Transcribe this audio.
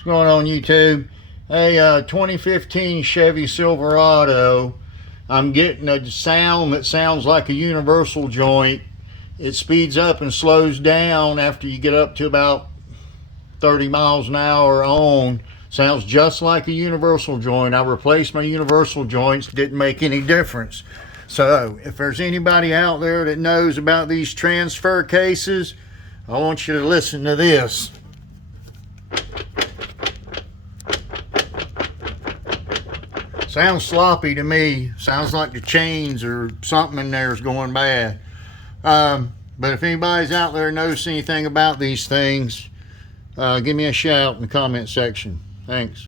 What's going on, YouTube? Hey, 2015 Chevy Silverado. I'm getting a sound that sounds like a universal joint. It speeds up and slows down after you get up to about 30 miles an hour on. Sounds just like a universal joint. I replaced my universal joints, didn't make any difference. So if there's anybody out there that knows about these transfer cases, I want you to listen to this. Sounds sloppy to me. Sounds like the chains or something in there is going bad. But if anybody's out there knows anything about these things, give me a shout in the comment section. Thanks.